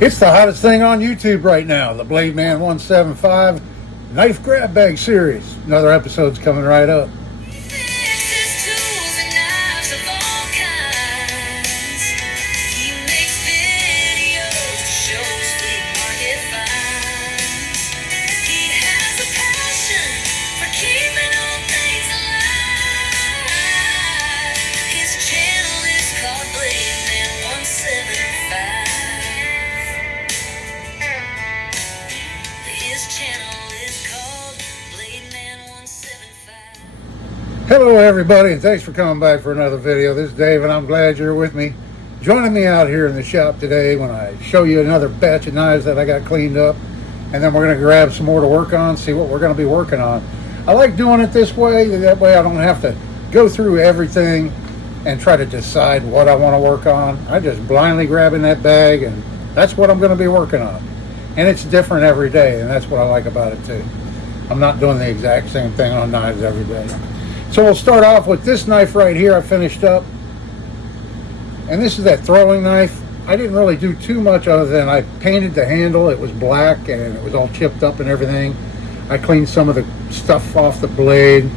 It's the hottest thing on YouTube right now, the Blade Man 175 Knife Grab Bag Series. Another episode's coming right up. Hello everybody, and thanks for coming back for another video. This is Dave, and I'm glad you're with me, joining me out here in the shop today when I show you another batch of knives that I got cleaned up, and then we're going to grab some more to work on, see what we're going to be working on. I like doing it this way, that way I don't have to go through everything and try to decide what I want to work on. I just blindly grab in that bag, and that's what I'm going to be working on. And it's different every day, and that's what I like about it too. I'm not doing the exact same thing on knives every day. So we'll start off with this knife right here I finished up. And this is that throwing knife. I didn't really do too much other than I painted the handle. It was black and it was all chipped up and everything. I cleaned some of the stuff off the blade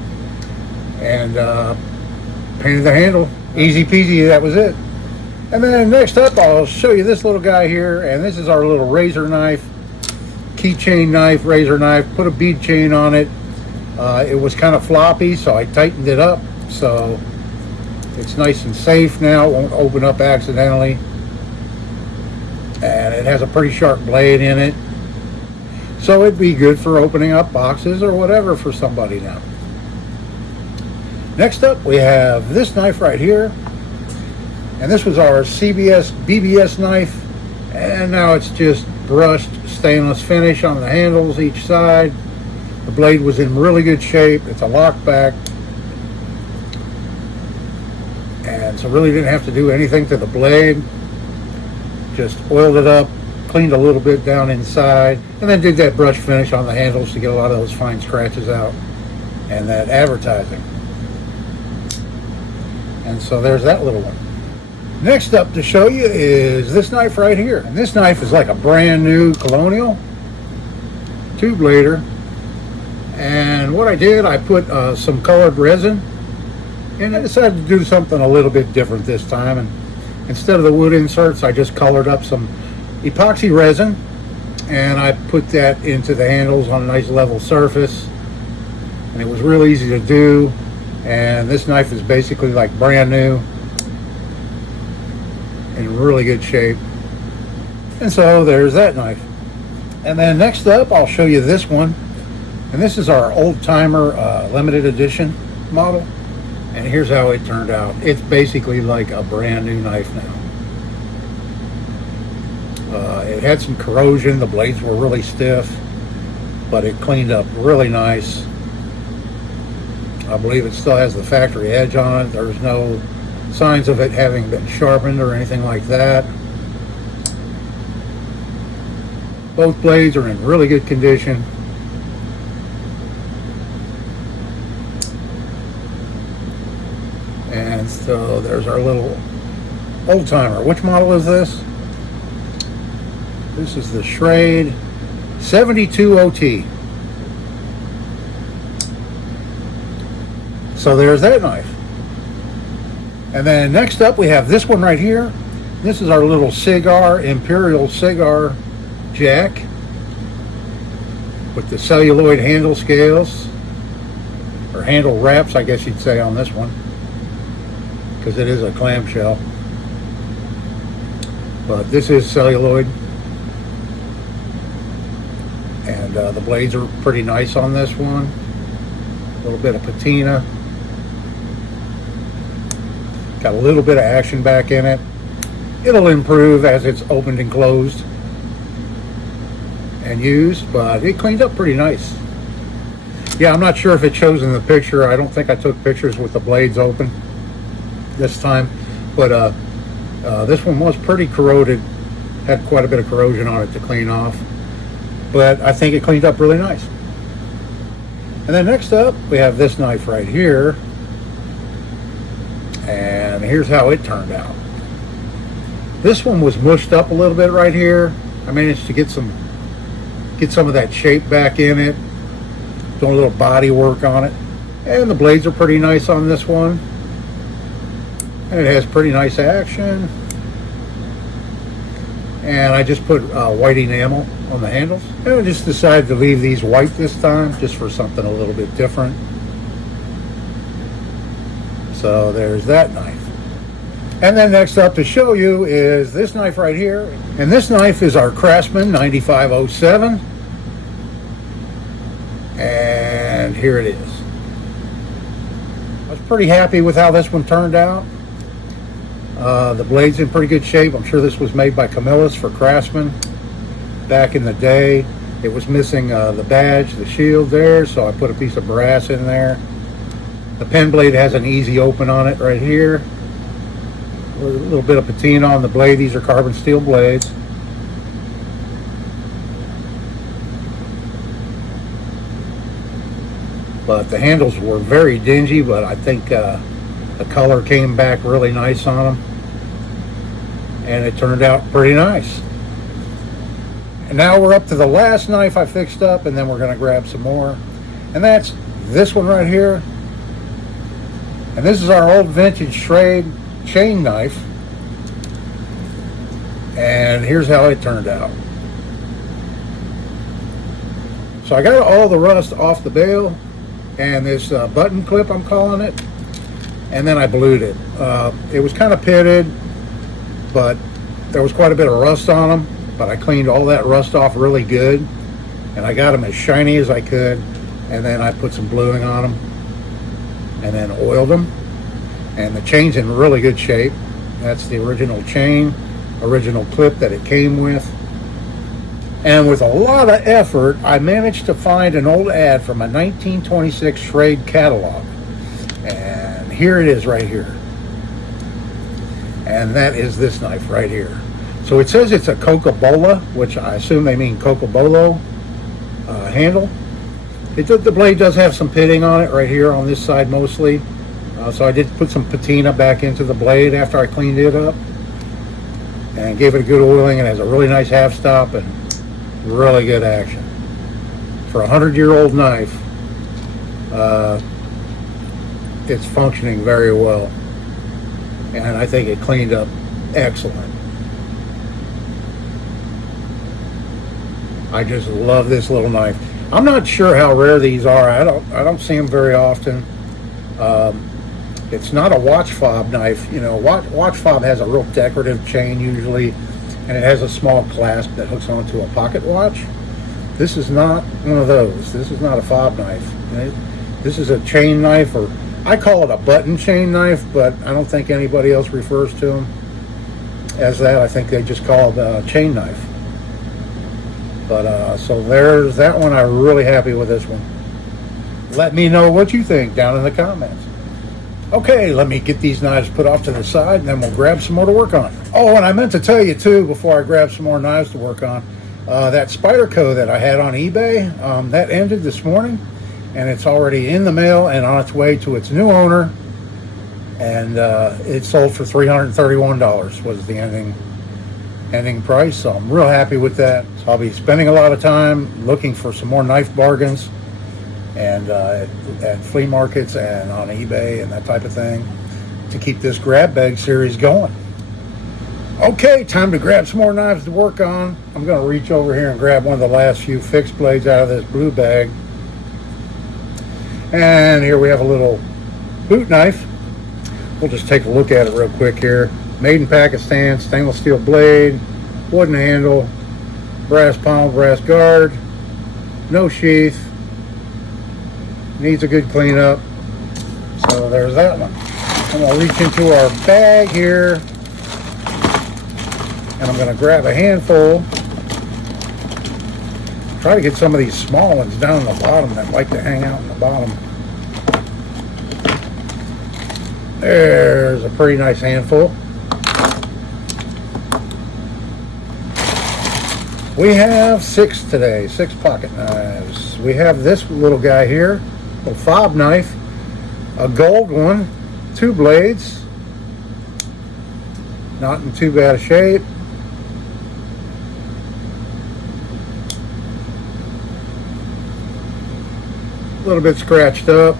and painted the handle. Easy peasy, that was it. And then next up I'll show you this little guy here, and this is our little razor knife. Keychain knife, razor knife. Put a bead chain on it. It was kind of floppy, so I tightened it up so it's nice and safe now. It won't open up accidentally, and it has a pretty sharp blade in it, so it'd be good for opening up boxes or whatever for somebody now. Next up we have this knife right here, and this was our BBS knife, and now it's just brushed stainless finish on the handles each side. The blade was in really good shape. It's a lockback, and so really didn't have to do anything to the blade. Just oiled it up, cleaned a little bit down inside, and then did that brush finish on the handles to get a lot of those fine scratches out and that advertising. And so there's that little one. Next up to show you is this knife right here. And this knife is like a brand new Colonial 2-blader. And what I did, I put some colored resin, and I decided to do something a little bit different this time. And instead of the wood inserts, I just colored up some epoxy resin, and I put that into the handles on a nice level surface. And it was real easy to do, and this knife is basically like brand new, in really good shape. And so there's that knife. And then next up, I'll show you this one. And this is our old timer limited edition model. And here's how it turned out. It's basically like a brand new knife now. It had some corrosion. The blades were really stiff, but it cleaned up really nice. I believe it still has the factory edge on it. There's no signs of it having been sharpened or anything like that. Both blades are in really good condition. And so there's our little old timer. Which model is this? This is the Schrade 72 OT. So there's that knife. And then next up we have this one right here. This is our little Imperial cigar jack with the celluloid handle scales, or handle wraps I guess you'd say on this one, because it is a clamshell. But this is celluloid, and the blades are pretty nice on this one. A little bit of patina. Got a little bit of action back in it. It'll improve as it's opened and closed and used, but it cleaned up pretty nice. Yeah, I'm not sure if it shows in the picture. I don't think I took pictures with the blades open this time, but this one was pretty corroded, had quite a bit of corrosion on it to clean off, but I think it cleaned up really nice. And then next up we have this knife right here, and here's how it turned out. This one was mushed up a little bit right here, I managed to get some of that shape back in it, doing a little body work on it. And the blades are pretty nice on this one. And it has pretty nice action. And I just put white enamel on the handles. And I just decided to leave these white this time, just for something a little bit different. So there's that knife. And then next up to show you is this knife right here. And this knife is our Craftsman 9507. And here it is. I was pretty happy with how this one turned out. The blade's in pretty good shape. I'm sure this was made by Camillus for Craftsman back in the day. It was missing the badge, the shield there, so I put a piece of brass in there. The pen blade has an easy open on it right here. A little bit of patina on the blade. These are carbon steel blades. But the handles were very dingy, but I think the color came back really nice on them. And it turned out pretty nice. And now we're up to the last knife I fixed up, and then we're going to grab some more. And that's this one right here. And this is our old vintage Schrade chain knife. And here's how it turned out. So I got all the rust off the bail and this button clip, I'm calling it, and then I blued it. It was kind of pitted, but there was quite a bit of rust on them, but I cleaned all that rust off really good, and I got them as shiny as I could, and then I put some bluing on them, and then oiled them. And the chain's in really good shape. That's the original chain, original clip that it came with. And with a lot of effort, I managed to find an old ad from a 1926 Schrade catalog. And here it is right here. And that is this knife right here. So it says it's a Coca-Cola, which I assume they mean Coca-Bolo handle. The blade does have some pitting on it right here on this side mostly. So I did put some patina back into the blade after I cleaned it up. And gave it a good oiling. It has a really nice half stop and really good action. For a 100-year-old knife, it's functioning very well. And I think it cleaned up excellent. I just love this little knife. I'm not sure how rare these are. I don't see them very often. It's not a watch fob knife. You know, watch fob has a real decorative chain usually, and it has a small clasp that hooks onto a pocket watch. This is not one of those. This is not a fob knife. This is a chain knife, or I call it a button chain knife, but I don't think anybody else refers to them as that. I think they just call it a chain knife. But so there's that one. I'm really happy with this one. Let me know what you think down in the comments. Okay, let me get these knives put off to the side, and then we'll grab some more to work on. Oh, and I meant to tell you too, before I grab some more knives to work on, that Spyderco that I had on eBay, that ended this morning, and it's already in the mail and on its way to its new owner, and it sold for $331 was the ending price. So I'm real happy with that. So I'll be spending a lot of time looking for some more knife bargains, and at flea markets and on eBay and that type of thing, to keep this grab bag series going. Okay, time to grab some more knives to work on. I'm going to reach over here and grab one of the last few fixed blades out of this blue bag. And here we have a little boot knife. We'll just take a look at it real quick here. Made in Pakistan, stainless steel blade, wooden handle, brass pommel, brass guard, no sheath. Needs a good cleanup. So there's that one. I'm going to reach into our bag here, and I'm going to grab a handful. Try to get some of these small ones down in the bottom that like to hang out in the bottom. There's a pretty nice handful. We have 6 today, 6 pocket knives. We have this little guy here, a fob knife, a gold one, 2 blades, not in too bad a shape. a little bit scratched up.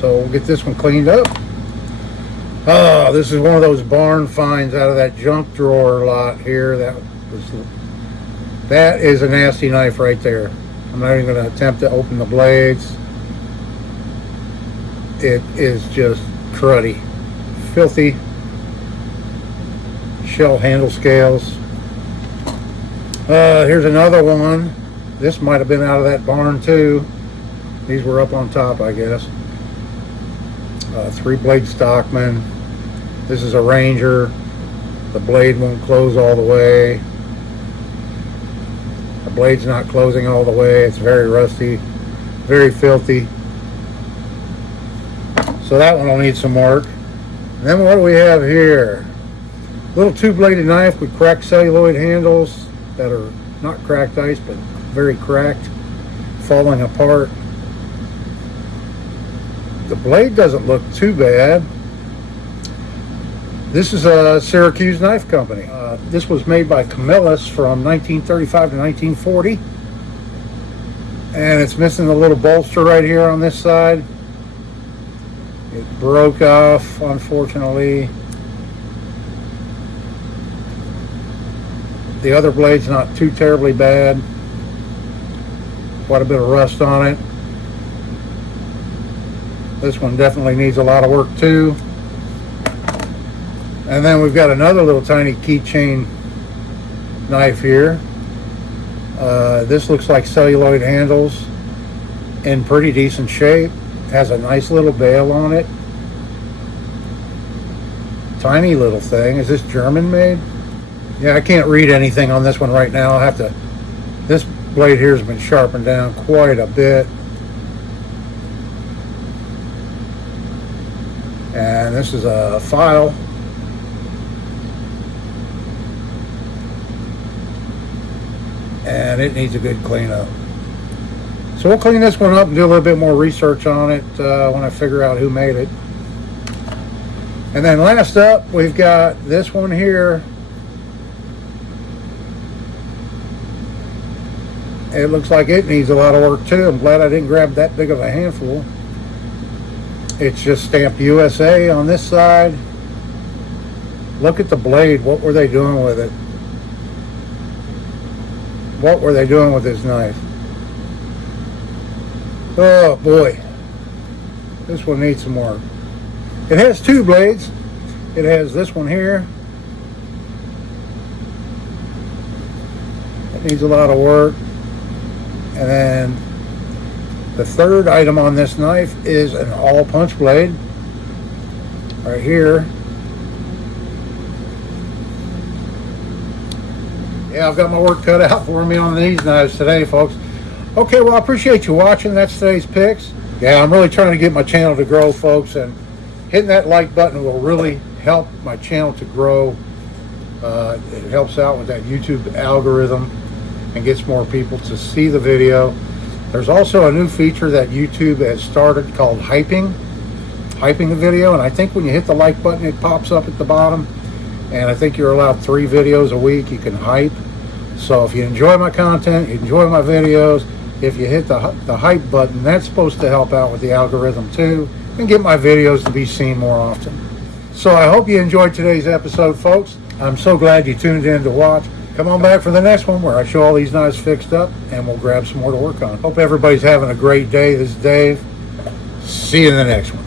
So we'll get this one cleaned up. Oh, this is one of those barn finds out of that junk drawer lot here. That is a nasty knife right there. I'm not even going to attempt to open the blades. It is just cruddy, filthy. Shell handle scales. Here's another one. This might have been out of that barn too. These were up on top, I guess. 3-blade Stockman. This is a Ranger. The blade won't close all the way. The blade's not closing all the way. It's very rusty, very filthy. So that one will need some work. And then what do we have here? Little 2-bladed knife with cracked celluloid handles that are not cracked ice, but very cracked, falling apart. The blade doesn't look too bad. This is a Syracuse Knife Company. This was made by Camillus from 1935 to 1940. And it's missing the little bolster right here on this side. It broke off, unfortunately. The other blade's not too terribly bad. Quite a bit of rust on it. This one definitely needs a lot of work too. And then we've got another little tiny keychain knife here. This looks like celluloid handles in pretty decent shape. Has a nice little bail on it. Tiny little thing. Is this German made? Yeah, I can't read anything on this one right now. I'll have to. This blade here has been sharpened down quite a bit. And this is a file. And it needs a good cleanup. So we'll clean this one up and do a little bit more research on it when I figure out who made it. And then last up, we've got this one here. It looks like it needs a lot of work too. I'm glad I didn't grab that big of a handful. It's just stamped USA on this side. Look at the blade. What were they doing with it? What were they doing with this knife? Oh boy. This one needs some work. It has 2 blades. It has this one here. It needs a lot of work. And then the third item on this knife is an all punch blade right here. Yeah, I've got my work cut out for me on these knives today, folks. Okay, well, I appreciate you watching. That's today's picks. Yeah, I'm really trying to get my channel to grow, folks, and hitting that like button will really help my channel to grow. It helps out with that YouTube algorithm and gets more people to see the video. There's also a new feature that YouTube has started called hyping the video, and I think when you hit the like button, it pops up at the bottom, and I think you're allowed 3 videos a week you can hype. So if you enjoy my content, you enjoy my videos, if you hit the hype button, that's supposed to help out with the algorithm too and get my videos to be seen more often. So I hope you enjoyed today's episode, folks. I'm so glad you tuned in to watch. Come on back for the next one where I show all these knives fixed up and we'll grab some more to work on. Hope everybody's having a great day. This is Dave. See you in the next one.